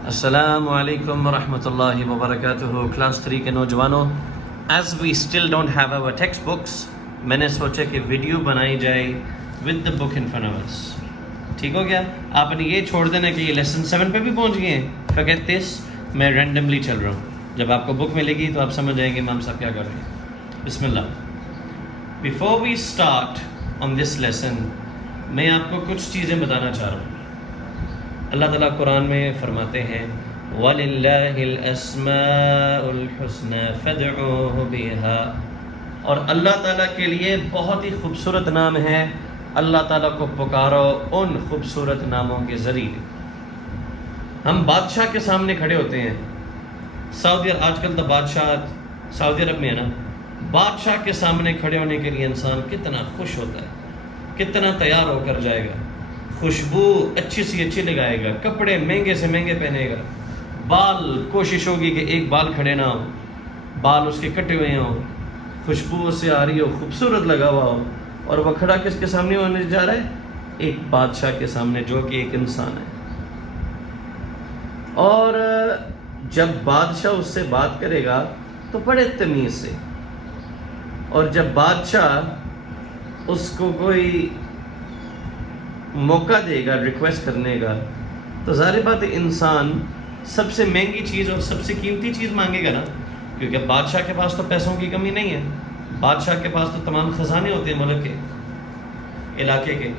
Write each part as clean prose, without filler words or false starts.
السلام علیکم ورحمۃ اللہ وبرکاتہ. کلاس 3 کے نوجوانوں، as we still don't have our text books, میں نے سوچا کہ ویڈیو بنائی جائے with the book in front of us. ٹھیک ہو گیا؟ آپ نے یہ چھوڑ دینا کہ یہ لیسن 7 پہ بھی پہنچ گئے ہیں. forget this، میں رینڈملی چل رہا ہوں. جب آپ کو بک ملے گی تو آپ سمجھ جائیں گے امام صاحب کیا کر رہے ہیں. بسم اللہ. Before we start on this lesson, میں آپ کو کچھ چیزیں بتانا چاہ رہا ہوں. اللہ تعالیٰ قرآن میں فرماتے ہیں وَلِلَّهِ الْأَسْمَاءُ الْحُسْنَى فَادْعُوهُ بِهَا، اور اللہ تعالیٰ کے لیے بہت ہی خوبصورت نام ہے. اللہ تعالیٰ کو پکارو ان خوبصورت ناموں کے ذریعے. ہم بادشاہ کے سامنے کھڑے ہوتے ہیں. آج کل تو بادشاہ سعودی عرب میں ہے نا، بادشاہ کے سامنے کھڑے ہونے کے لیے انسان کتنا خوش ہوتا ہے، کتنا تیار ہو کر جائے گا، خوشبو اچھی سی اچھی لگائے گا، کپڑے مہنگے سے مہنگے پہنے گا، بال کوشش ہوگی کہ ایک بال کھڑے نہ ہو، بال اس کے کٹے ہوئے ہوں، خوشبو اس سے آ رہی ہو، خوبصورت لگا ہوا ہو. اور وہ کھڑا کس کے سامنے ہونے جا رہا ہے؟ ایک بادشاہ کے سامنے جو کہ ایک انسان ہے. اور جب بادشاہ اس سے بات کرے گا تو بڑے تمیز سے، اور جب بادشاہ اس کو کوئی موقع دے گا ریکویسٹ کرنے کا، تو ظاہر بات ہے انسان سب سے مہنگی چیز اور سب سے قیمتی چیز مانگے گا نا، کیونکہ بادشاہ کے پاس تو پیسوں کی کمی نہیں ہے. بادشاہ کے پاس تو تمام خزانے ہوتے ہیں ملک کے، علاقے کے.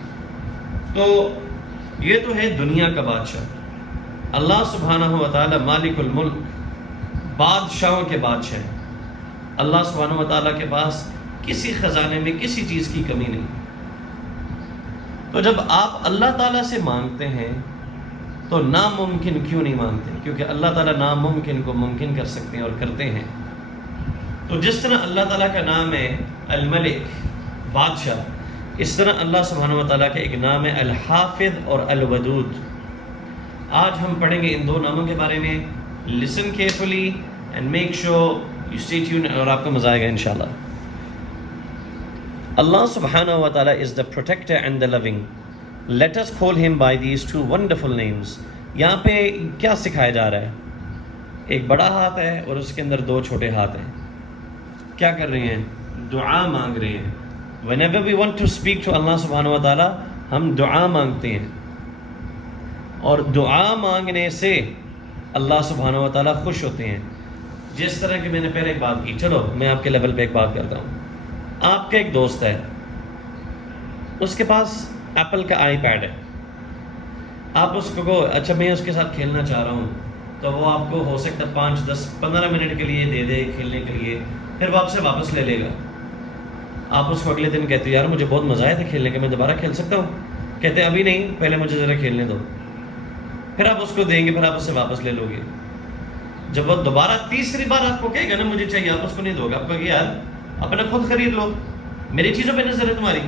تو یہ تو ہے دنیا کا بادشاہ. اللہ سبحانہ و تعالی مالک الملک، بادشاہوں کے بادشاہ. اللہ سبحانہ و تعالیٰ کے پاس کسی خزانے میں کسی چیز کی کمی نہیں. تو جب آپ اللہ تعالیٰ سے مانگتے ہیں تو ناممکن کیوں نہیں مانگتے؟ کیونکہ اللہ تعالیٰ ناممکن کو ممکن کر سکتے ہیں اور کرتے ہیں. تو جس طرح اللہ تعالیٰ کا نام ہے الملک، بادشاہ، اس طرح اللہ سبحانہ و تعالیٰ کا ایک نام ہے الحافظ اور الودود. آج ہم پڑھیں گے ان دو ناموں کے بارے میں. Listen carefully and make sure you stay tune, اور آپ کو مزہ آئے گا انشاءاللہ. Allah subhanahu wa ta'ala is the protector and the loving. Let us call him by these two wonderful names. یہاں پہ کیا سکھایا جا رہا ہے؟ ایک بڑا ہاتھ ہے اور اس کے اندر دو چھوٹے ہاتھ ہیں. کیا کر رہے ہیں؟ دعا مانگ رہے ہیں. Whenever we want to speak to Allah subhanahu wa ta'ala، ہم دعا مانگتے ہیں، اور دعا مانگنے سے اللہ سبحانہ و تعالیٰ خوش ہوتے ہیں. جس طرح کہ میں نے پہلے ایک بات کی، چلو میں آپ کے لیول پہ ایک بات کرتا ہوں. آپ کا ایک دوست ہے، اس کے پاس ایپل کا آئی پیڈ ہے. آپ اس کو کہو اچھا میں اس کے ساتھ کھیلنا چاہ رہا ہوں، تو وہ آپ کو ہو سکتا ہے 5 10 15 منٹ کے لیے دے دے کھیلنے کے لیے، پھر وہ آپ سے واپس لے لے گا. آپ اس کو اگلے دن کہتے یار مجھے بہت مزہ آیا تھا کھیلنے کے، میں دوبارہ کھیل سکتا ہوں؟ کہتے ابھی نہیں، پہلے مجھے ذرا کھیلنے دو. پھر آپ اس کو دیں گے، پھر آپ اس سے واپس لے لو گے. جب وہ دوبارہ تیسری بار آپ کو کہے گا نا مجھے چاہیے، آپ اس کو نہیں دو گے. آپ کو یار اپنا خود خرید لو، میری چیزوں پہ نظر ہے تمہاری.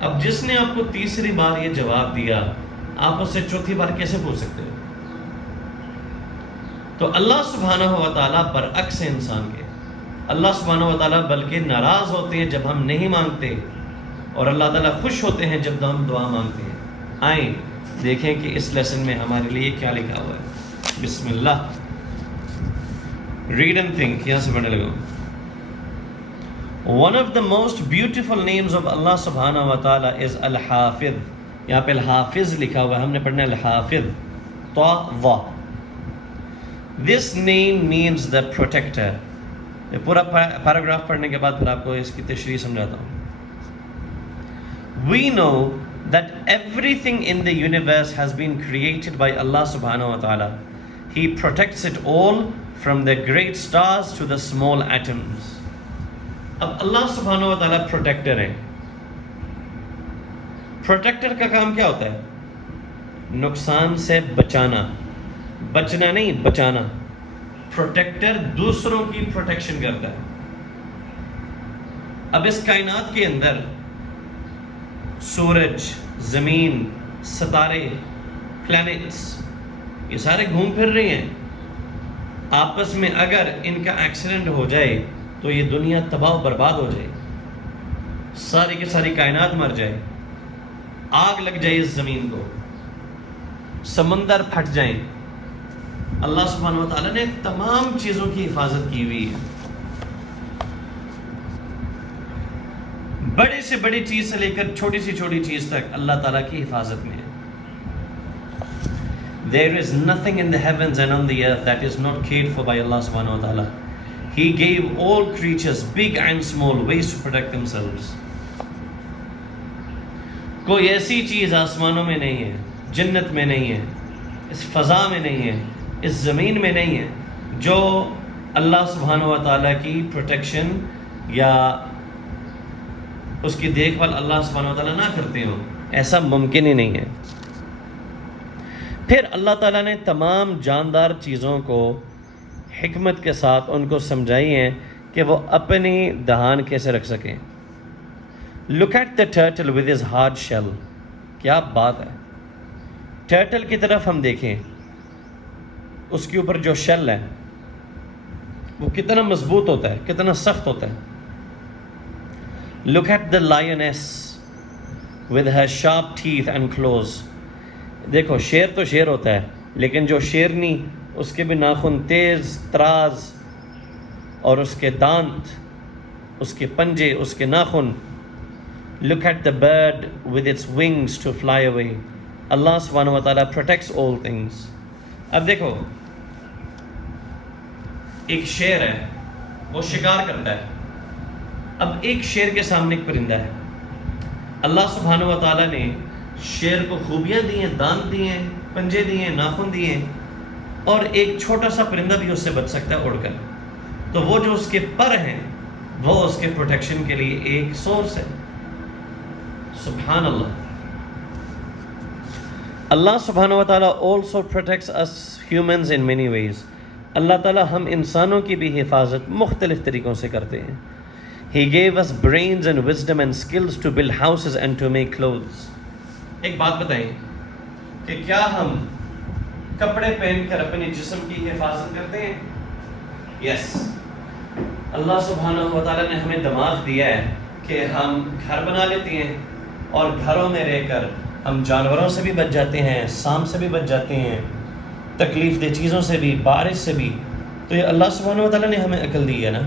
اب جس نے آپ کو تیسری بار یہ جواب دیا، آپ اس سے چوتھی بار کیسے پوچھ سکتے ہو؟ تو اللہ سبحانہ و تعالیٰ برعکس ہے انسان کے. اللہ سبحانہ و تعالیٰ بلکہ ناراض ہوتے ہیں جب ہم نہیں مانگتے، اور اللہ تعالیٰ خوش ہوتے ہیں جب ہم دعا مانگتے ہیں. آئیں دیکھیں کہ اس لیسن میں ہمارے لیے کیا لکھا ہوا ہے. بسم اللہ. Red and think. یہاں سے پڑھنے لگا. One of the most beautiful names of Allah subhanahu wa ta'ala is Al-Hafiz. یہاں پہ الحافظ لکھا ہوا ہے، ہم نے پڑھنا ہے الحافظ. طا. This name means the protector. یہ پورا پیراگراف پڑھنے کے بعد پھر آپ کو اس کی تشریح سمجھاتا ہوں. We know that everything in the universe has been created by Allah subhanahu wa ta'ala. He protects it all from the great stars to the small atoms. اب اللہ سبحانہ و تعالیٰ پروٹیکٹر ہے. پروٹیکٹر کا کام کیا ہوتا ہے؟ نقصان سے بچانا، بچنا نہیں بچانا. پروٹیکٹر دوسروں کی پروٹیکشن کرتا ہے. اب اس کائنات کے اندر سورج، زمین، ستارے، پلانٹس، یہ سارے گھوم پھر رہے ہیں. آپس میں اگر ان کا ایکسیڈنٹ ہو جائے تو یہ دنیا تباہ و برباد ہو جائے، ساری کی ساری کائنات مر جائے، آگ لگ جائے اس زمین کو. سمندر پھٹ جائیں. اللہ سبحانہ و تعالیٰ نے تمام چیزوں کی حفاظت کی ہوئی ہے. بڑے سے بڑی چیز سے لے کر چھوٹی سے چھوٹی چیز تک اللہ تعالیٰ کی حفاظت میں ہے. There is nothing in the heavens and on the earth that is not cared for by Allah subhanahu wa ta'ala. He gave all creatures, big and small, ways to protect themselves. کوئی ایسی چیز آسمانوں میں نہیں ہے, جنت میں نہیں ہے, اس فضا میں نہیں ہے, اس زمین میں نہیں ہے, جو اللہ سبحانہ و تعالیٰ کی پروٹیکشن یا اس کی دیکھ بھال اللہ سبحانہ و تعالیٰ نہ کرتے ہوں. ایسا ممکن ہی نہیں ہے. پھر اللہ تعالیٰ نے تمام جاندار چیزوں کو حکمت کے ساتھ ان کو سمجھائی ہیں کہ وہ اپنی دہان کیسے رکھ سکیں. Look at the turtle with his hard shell. کیا بات ہے. ٹرٹل کی طرف ہم دیکھیں, اس کے اوپر جو شیل ہے وہ کتنا مضبوط ہوتا ہے, کتنا سخت ہوتا ہے. Look at the lioness with her sharp teeth and claws. دیکھو شیر تو شیر ہوتا ہے, لیکن جو شیرنی اس کے بھی ناخن تیز تراز, اور اس کے دانت, اس کے پنجے, اس کے ناخن. Look at the bird with its wings to fly away. Allah subhanahu wa ta'ala protects all things. اب دیکھو ایک شیر ہے, وہ شکار کرتا ہے. اب ایک شیر کے سامنے ایک پرندہ ہے. اللہ سبحانہ و تعالیٰ نے شیر کو خوبیاں دی ہیں, دانت دیے ہیں, پنجے دیے ہیں, ناخن دیے ہیں, اور ایک چھوٹا سا پرندہ بھی اس سے بچ سکتا ہے اڑ کر. تو وہ جو اس کے پر ہیں وہ اس کے پروٹیکشن کے لیے ایک سورس ہے. سبحان اللہ. اللہ سبحانہ و تعالیٰ also protects us humans in many ways. اللہ تعالیٰ ہم انسانوں کی بھی حفاظت مختلف طریقوں سے کرتے ہیں. He gave us brains and wisdom and skills to build houses and to make clothes. ایک بات بتائیں کہ کیا ہم کپڑے پہن کر اپنے جسم کی حفاظت کرتے ہیں؟ یس. اللہ سبحانہ و تعالیٰ نے ہمیں دماغ دیا ہے کہ ہم گھر بنا لیتے ہیں, اور گھروں میں رہ کر ہم جانوروں سے بھی بچ جاتے ہیں, سانپ سے بھی بچ جاتے ہیں, تکلیف دہ چیزوں سے بھی, بارش سے بھی. تو یہ اللہ سبحانہ و تعالیٰ نے ہمیں عقل دی ہے نا.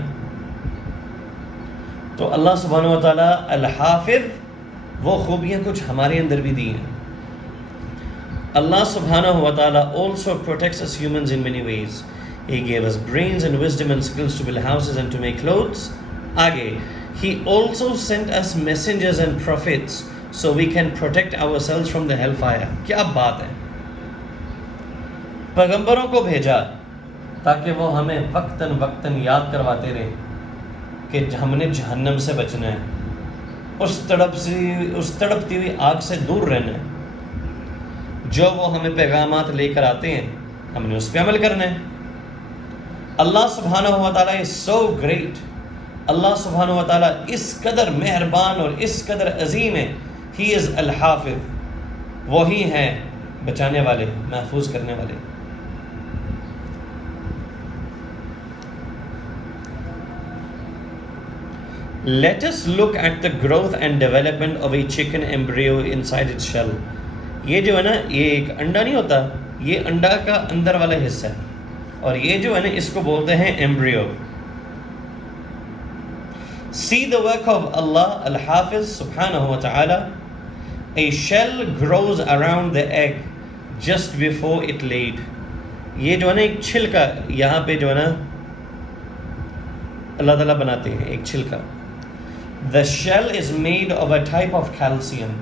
تو اللہ سبحانہ و تعالیٰ الحافظ, وہ خوبیاں کچھ ہمارے اندر بھی دی ہیں. اللہ سبحانہ و تعالیٰ also protects us humans in many ways. He gave us brains and wisdom and skills to build houses and to make clothes. آگے, He also sent us messengers and prophets so we can protect ourselves from the hellfire. کیا بات ہے. پیغمبروں کو بھیجا تاکہ وہ ہمیں وقتاً وقتاً یاد کرواتے رہیں کہ ہم نے جہنم سے بچنا ہے, اس تڑپتی ہوئی آگ سے دور رہنا ہے. جو وہ ہمیں پیغامات لے کر آتے ہیں ہم نے اس پہ عمل کرنا ہے. اللہ سبحانہ و تعالیٰ is so great. اللہ سبحانہ و تعالیٰ اس قدر مہربان اور اس قدر عظیم ہے. He is الحافظ, وہی ہیں بچانے والے, محفوظ کرنے والے. Let us look at the growth and development of a chicken embryo inside its shell. یہ جو ہے نا, یہ ایک انڈا نہیں ہوتا, یہ انڈا کا اندر والا حصہ ہے, اور یہ جو ہے نا اس کو بولتے ہیں embryo. See the work of Allah al-Hafiz subhanahu wa ta'ala. A shell grows around the egg just before it laid. یہ جو ہے نا ایک چھلکا یہاں پہ جو ہے نا اللہ تعالیٰ بناتے ہیں ایک چھلکا. The shell is made of a type of calcium.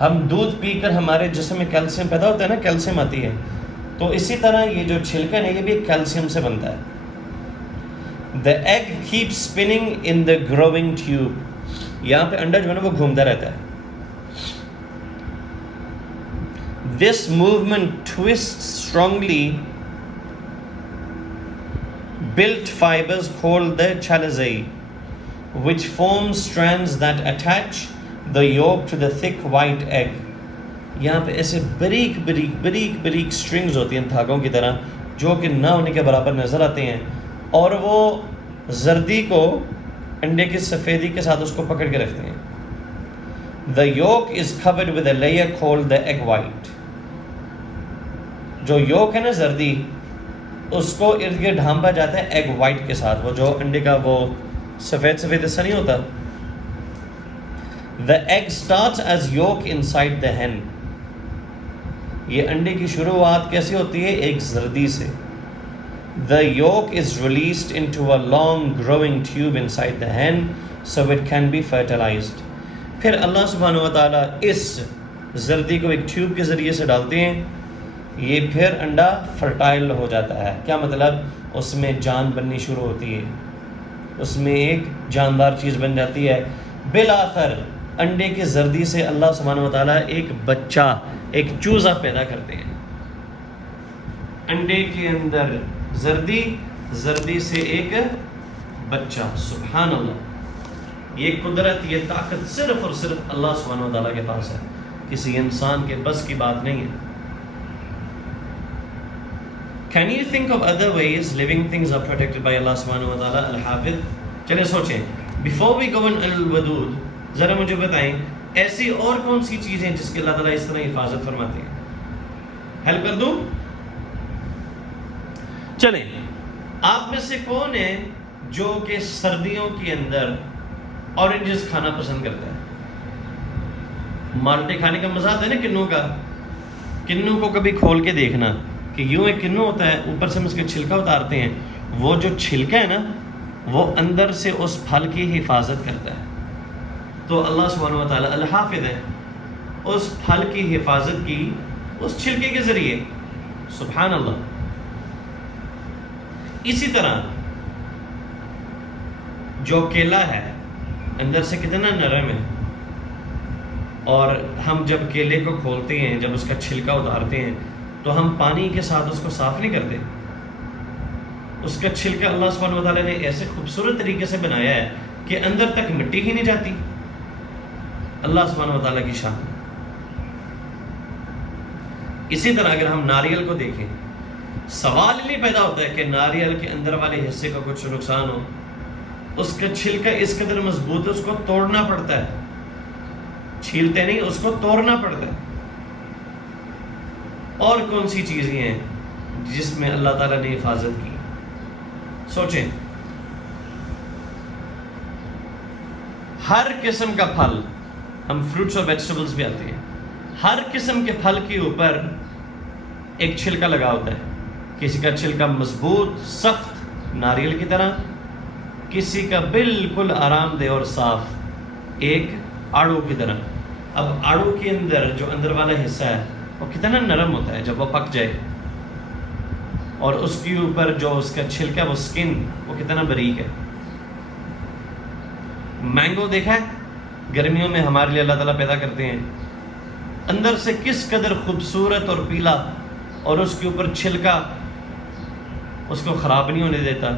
ہم دودھ پی کر ہمارے جسم میں کیلشیم پیدا ہوتا ہے نا, کیلشیم آتی ہے. تو اسی طرح یہ جو چھلکا ہے یہ بھی کیلشیم سے بنتا ہے. The egg keeps spinning in the growing tube. یہاں پہ انڈا جو ہے نا وہ گھومتا رہتا ہے. This movement twists strongly built fibers called the chalazae, which form strands that attach the yolk to the thick white egg. یہاں پہ ایسے break break break break strings ہوتی ہیں دھاگوں کی طرح, جو کہ نہ ہونے کے برابر نظر آتے ہیں, اور وہ زردی کو انڈے کی سفیدی کے ساتھ اس کو پکڑ کے رکھتے ہیں. The yolk is covered with a layer called the egg white. جو یوک ہے نا زردی، اس کو ارد گرد ڈھانپا جاتا ہے ایگ وائٹ کے ساتھ، وہ جو انڈے کا وہ سفید سفید حصہ نہیں ہوتا. The egg starts as yolk inside the hen. یہ انڈے کی شروعات کیسی ہوتی ہے؟ ایک زردی سے. The yolk is released into a long growing tube inside the hen so it can be fertilized. پھر اللہ سبحانہ و تعالیٰ اس زردی کو ایک ٹیوب کے ذریعے سے ڈالتے ہیں، یہ پھر انڈا فرٹائل ہو جاتا ہے. کیا مطلب؟ اس میں جان بننی شروع ہوتی ہے، اس میں ایک جاندار چیز بن جاتی ہے. بالآخر انڈے کی زردی سے اللہ سبحانہ و تعالیٰ ایک بچہ، ایک چوزا پیدا کرتے ہیں. انڈے کے اندر زردی، زردی سے ایک بچہ. سبحان اللہ. یہ قدرت، یہ طاقت صرف اور صرف اللہ سبحانہ و تعالیٰ کے پاس ہے، کسی انسان کے بس کی بات نہیں ہے. Can you think of other ways living things are protected by Allah subhanahu wa ta'ala? Al-Hafidh. چلے سوچیں. Before we go on Al-Wadud, ذرا مجھے بتائیں ایسی اور کون سی چیزیں جس کے اللہ تعالیٰ اس طرح حفاظت فرماتے ہیں؟ ہیلپ کر دوں؟ چلیں، آپ میں سے کون ہے جو کہ سردیوں کے اندر اورنجز کھانا پسند کرتا ہے؟ مالٹے کھانے کا مزہ آتا ہے نا کنوں کا. کنوں کو کبھی کھول کے دیکھنا کہ یوں ایک کنو ہوتا ہے، اوپر سے ہم اس کا چھلکا اتارتے ہیں، وہ جو چھلکا ہے نا وہ اندر سے اس پھل کی حفاظت کرتا ہے. تو اللہ سبحانہ و تعالیٰ الحافظ ہے، اس پھل کی حفاظت کی اس چھلکے کے ذریعے. سبحان اللہ. اسی طرح جو کیلا ہے اندر سے کتنا نرم ہے، اور ہم جب کیلے کو کھولتے ہیں، جب اس کا چھلکا اتارتے ہیں تو ہم پانی کے ساتھ اس کو صاف نہیں کرتے. اس کا چھلکا اللہ سبحانہ و تعالیٰ نے ایسے خوبصورت طریقے سے بنایا ہے کہ اندر تک مٹی ہی نہیں جاتی. اللہ سبحانہ و تعالیٰ کی شان. اسی طرح اگر ہم ناریل کو دیکھیں، سوال نہیں پیدا ہوتا ہے کہ ناریل کے اندر والے حصے کا کچھ نقصان ہو. اس کا چھلکا اس قدر مضبوط ہے، اس کو توڑنا پڑتا ہے، چھیلتے نہیں، اس کو توڑنا پڑتا ہے. اور کون سی چیزیں ہیں جس میں اللہ تعالیٰ نے حفاظت کی؟ سوچیں. ہر قسم کا پھل، ہم فروٹس اور ویجیٹیبلز بھی آتے ہیں، ہر قسم کے پھل کے اوپر ایک چھلکا لگا ہوتا ہے. کسی کا چھلکا مضبوط سخت ناریل کی طرح، کسی کا بالکل آرام دہ اور صاف ایک آڑو کی طرح. اب آڑو کے اندر جو اندر والا حصہ ہے وہ کتنا نرم ہوتا ہے جب وہ پک جائے، اور اس کے اوپر جو اس کا چھلکا وہ سکن وہ کتنا باریک ہے. مینگو دیکھا ہے گرمیوں میں ہمارے لیے اللہ تعالیٰ پیدا کرتے ہیں، اندر سے کس قدر خوبصورت اور پیلا، اور اس کے اوپر چھلکا اس کو خراب نہیں ہونے دیتا،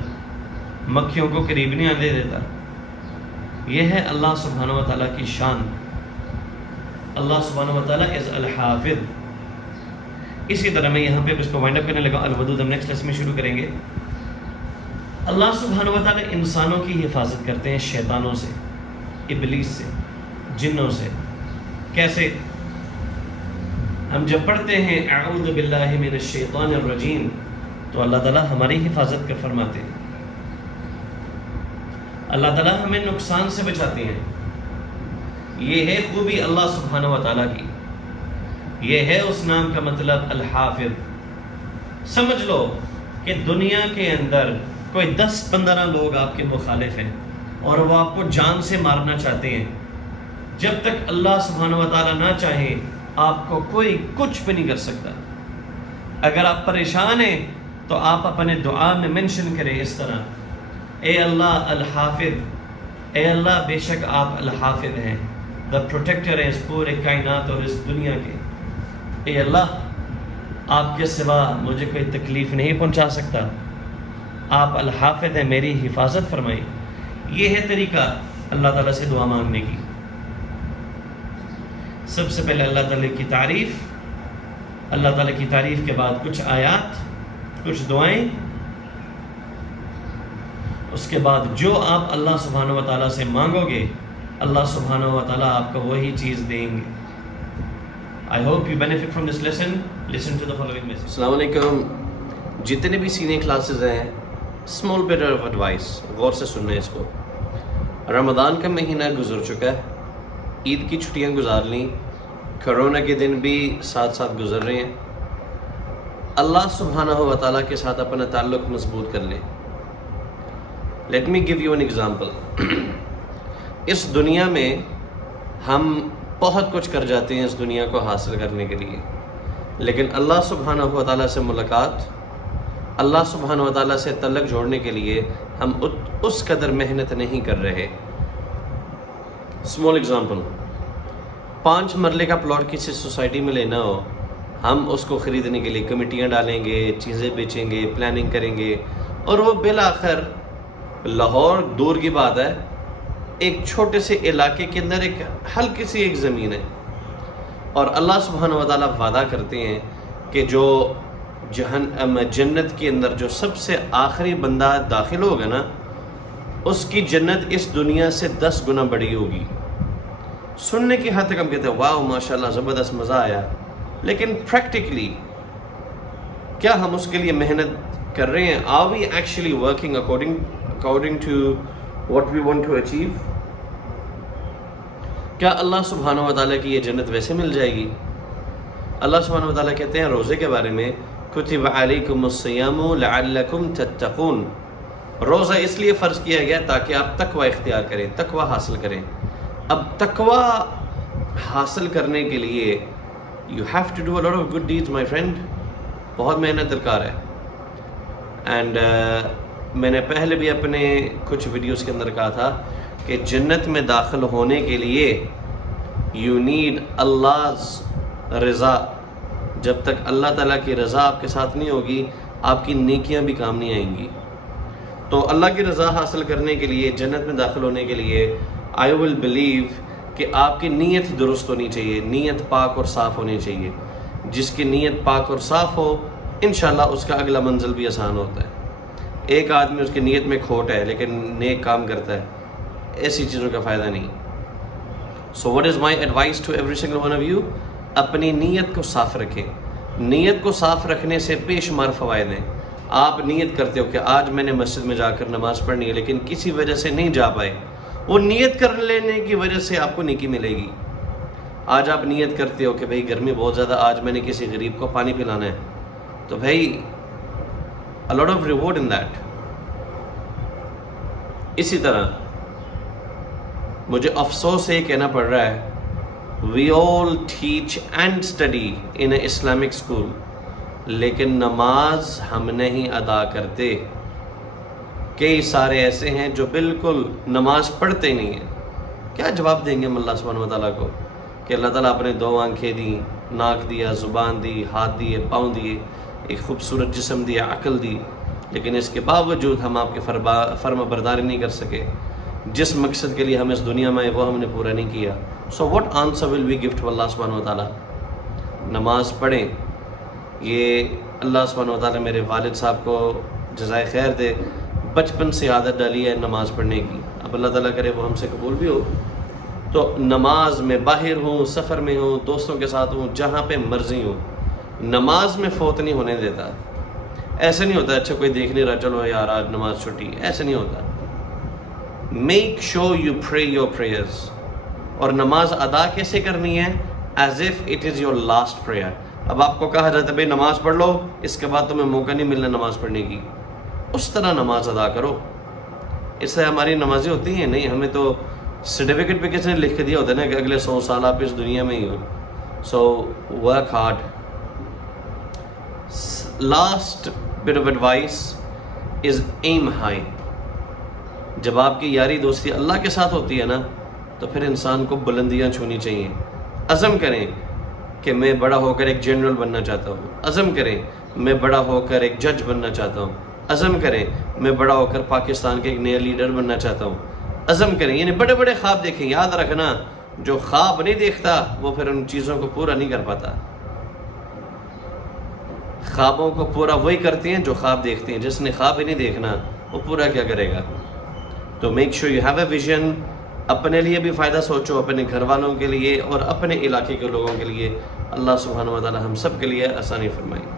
مکھیوں کو قریب نہیں آنے دیتا. یہ ہے اللہ سبحانہ و تعالیٰ کی شان. اللہ سبحانہ و تعالیٰ از الحافظ. اسی طرح میں یہاں پہ اس کو وائنڈ اپ کرنے لگا. الودود ہم نیکسٹ لیسن میں شروع کریں گے. اللہ سبحانہ و تعالیٰ انسانوں کی حفاظت کرتے ہیں شیطانوں سے، ابلیس سے، جنوں سے. کیسے؟ ہم جب پڑھتے ہیں اعوذ باللہ من الشیطان الرجیم تو اللہ تعالیٰ ہماری حفاظت کر فرماتے ہیں. اللہ تعالیٰ ہمیں نقصان سے بچاتے ہیں. یہ ہے خوبی اللہ سبحانہ و تعالیٰ کی. یہ ہے اس نام کا مطلب الحافظ. سمجھ لو کہ دنیا کے اندر کوئی 10-15 لوگ آپ کے مخالف ہیں اور وہ آپ کو جان سے مارنا چاہتے ہیں، جب تک اللہ سبحانہ و تعالیٰ نہ چاہے آپ کو کوئی کچھ بھی نہیں کر سکتا. اگر آپ پریشان ہیں تو آپ اپنے دعا میں منشن کریں اس طرح: اے اللہ الحافظ، اے اللہ بے شک آپ الحافظ ہیں، دا پروٹیکٹر ہیں اس پورے کائنات اور اس دنیا کے. اے اللہ آپ کے سوا مجھے کوئی تکلیف نہیں پہنچا سکتا، آپ الحافظ ہیں، میری حفاظت فرمائیں. یہ ہے طریقہ اللہ تعالیٰ سے دعا مانگنے کی. سب سے پہلے اللہ تعالیٰ کی تعریف، اللہ تعالیٰ کی تعریف کے بعد کچھ آیات، کچھ دعائیں، اس کے بعد جو آپ اللہ سبحانہ و تعالیٰ سے مانگو گے اللہ سبحانہ و تعالیٰ آپ کو وہی چیز دیں گے. I hope you benefit from this lesson. Listen to the following message. السلام علیکم. جتنے بھی سینئر کلاسز ہیں, اسمال بٹ آف ایڈوائس, غور سے سننا ہے اس کو. رمضان کا مہینہ گزر چکا ہے, عید کی چھٹیاں گزار لیں, کرونا کے دن بھی ساتھ ساتھ گزر رہے ہیں. اللہ سبحانہ و تعالیٰ کے ساتھ اپنا تعلق مضبوط کر لیں. Let me give you an example. اس دنیا میں ہم بہت کچھ کر جاتے ہیں اس دنیا کو حاصل کرنے کے لیے, لیکن اللہ سبحانہ و تعالیٰ سے ملاقات, اللہ سبحانہ و تعالیٰ سے تعلق جوڑنے کے لیے ہم اس قدر محنت نہیں کر رہے. اسمال ایگزامپل, 5 مرلے کا پلاٹ کسی سوسائٹی میں لینا ہو, ہم اس کو خریدنے کے لیے کمیٹیاں ڈالیں گے, چیزیں بیچیں گے, پلاننگ کریں گے, اور وہ بالآخر لاہور دور کی بات ہے, ایک چھوٹے سے علاقے کے اندر ایک ہلکی سی ایک زمین ہے, اور اللہ سبحانہ و تعالیٰ وعدہ کرتے ہیں کہ جو جنت کے اندر جو سب سے آخری بندہ داخل ہوگا نا, اس کی جنت اس دنیا سے 10 گنا بڑی ہوگی. سننے کی حد تک ہم کہتے ہیں واو ماشاءاللہ زبردست مزہ آیا, لیکن پریکٹیکلی کیا ہم اس کے لیے محنت کر رہے ہیں؟ Are we actually working according to what we want to achieve? کیا اللہ سبحانہ و تعالیٰ کی یہ جنت ویسے مل جائے گی؟ اللہ سبحانہ و تعالیٰ کہتے ہیں روزے کے بارے میں, کتب علیکم الصیام لعلکم تتقون. روزہ اس لیے فرض کیا گیا تاکہ آپ تقوی اختیار کریں, تقوی حاصل کریں. اب تقوی حاصل کرنے کے لیے you have to do a lot of good deeds my friend. بہت محنت درکار ہے. اینڈ میں نے پہلے بھی اپنے کچھ ویڈیوز کے اندر کہا تھا کہ جنت میں داخل ہونے کے لیے you need Allah's رضا. جب تک اللہ تعالیٰ کی رضا آپ کے ساتھ نہیں ہوگی, آپ کی نیکیاں بھی کام نہیں آئیں گی. تو اللہ کی رضا حاصل کرنے کے لیے, جنت میں داخل ہونے کے لیے, I will believe کہ آپ کی نیت درست ہونی چاہیے, نیت پاک اور صاف ہونی چاہیے. جس کی نیت پاک اور صاف ہو, انشاءاللہ اس کا اگلا منزل بھی آسان ہوتا ہے. ایک آدمی اس کی نیت میں کھوٹ ہے لیکن نیک کام کرتا ہے, ایسی چیزوں کا فائدہ نہیں. So what is my advice to every single one of you? اپنی نیت کو صاف رکھیں. نیت کو صاف رکھنے سے بے شمار فوائد ہیں. آپ نیت کرتے ہو کہ آج میں نے مسجد میں جا کر نماز پڑھنی ہے, لیکن کسی وجہ سے نہیں جا پائے, وہ نیت کر لینے کی وجہ سے آپ کو نیکی ملے گی. آج آپ نیت کرتے ہو کہ بھئی گرمی بہت زیادہ, آج میں نے کسی غریب کو پانی پلانا ہے, تو بھئی a lot of reward in that. اسی طرح مجھے افسوس سے یہ کہنا پڑ رہا ہے, we all teach and study in an Islamic school, لیکن نماز ہم نہیں ادا کرتے. کئی سارے ایسے ہیں جو بالکل نماز پڑھتے نہیں ہیں. کیا جواب دیں گے ہم اللہ سبحانہ و تعالیٰ کو کہ اللہ تعالیٰ آپ نے 2 آنکھیں دی, ناک دیا, زبان دی, ہاتھ دیے, پاؤں دیے, ایک خوبصورت جسم دیا, عقل دی, لیکن اس کے باوجود ہم آپ کے فرما برداری نہیں کر سکے. جس مقصد کے لیے ہم اس دنیا میں وہ ہم نے پورا نہیں کیا. So what answer will we give to اللہ سبحانہ و تعالیٰ؟ نماز پڑھیں. یہ اللہ سبحانہ و تعالیٰ میرے والد صاحب کو جزائے خیر دے, بچپن سے عادت ڈالی ہے نماز پڑھنے کی. اب اللہ تعالیٰ کرے وہ ہم سے قبول بھی ہو. تو نماز میں باہر ہوں, سفر میں ہوں, دوستوں کے ساتھ ہوں, جہاں پہ مرضی ہوں, نماز میں فوت نہیں ہونے دیتا. ایسا نہیں ہوتا اچھا کوئی دیکھ نہیں رہا چلو یار آج نماز چھٹی, ایسا نہیں ہوتا. Make sure you pray your prayers. اور نماز ادا کیسے کرنی ہے؟ As if it is your last prayer. اب آپ کو کہا جاتا ہے بھائی نماز پڑھ لو, اس کے بعد تمہیں موقع نہیں ملنا نماز پڑھنے کی, اس طرح نماز ادا کرو. اس سے ہماری نمازیں ہوتی ہیں نہیں, ہمیں تو سرٹیفکیٹ پہ کسی نے لکھ کے دیا ہوتا ہے نا کہ اگلے 100 سال آپ اس دنیا میں ہی ہو. So work hard. Last bit of advice is aim high. جب آپ کی یاری دوستی اللہ کے ساتھ ہوتی ہے نا, تو پھر انسان کو بلندیاں چھونی چاہیے. عزم کریں کہ میں بڑا ہو کر ایک جنرل بننا چاہتا ہوں. عزم کریں میں بڑا ہو کر ایک جج بننا چاہتا ہوں. عزم کریں میں بڑا ہو کر پاکستان کے ایک نیا لیڈر بننا چاہتا ہوں. عزم کریں, یعنی بڑے بڑے خواب دیکھیں. یاد رکھنا جو خواب نہیں دیکھتا وہ پھر ان چیزوں کو پورا نہیں کر پاتا. خوابوں کو پورا وہی کرتے ہیں جو خواب دیکھتے ہیں. جس نے خواب ہی نہیں دیکھنا وہ پورا کیا کرے گا؟ تو make sure you have a vision, اپنے لیے بھی فائدہ سوچو، اپنے گھر والوں کے لیے اور اپنے علاقے کے لوگوں کے لیے۔ اللہ سبحانہ و تعالی ہم سب کے لیے آسانی فرمائے۔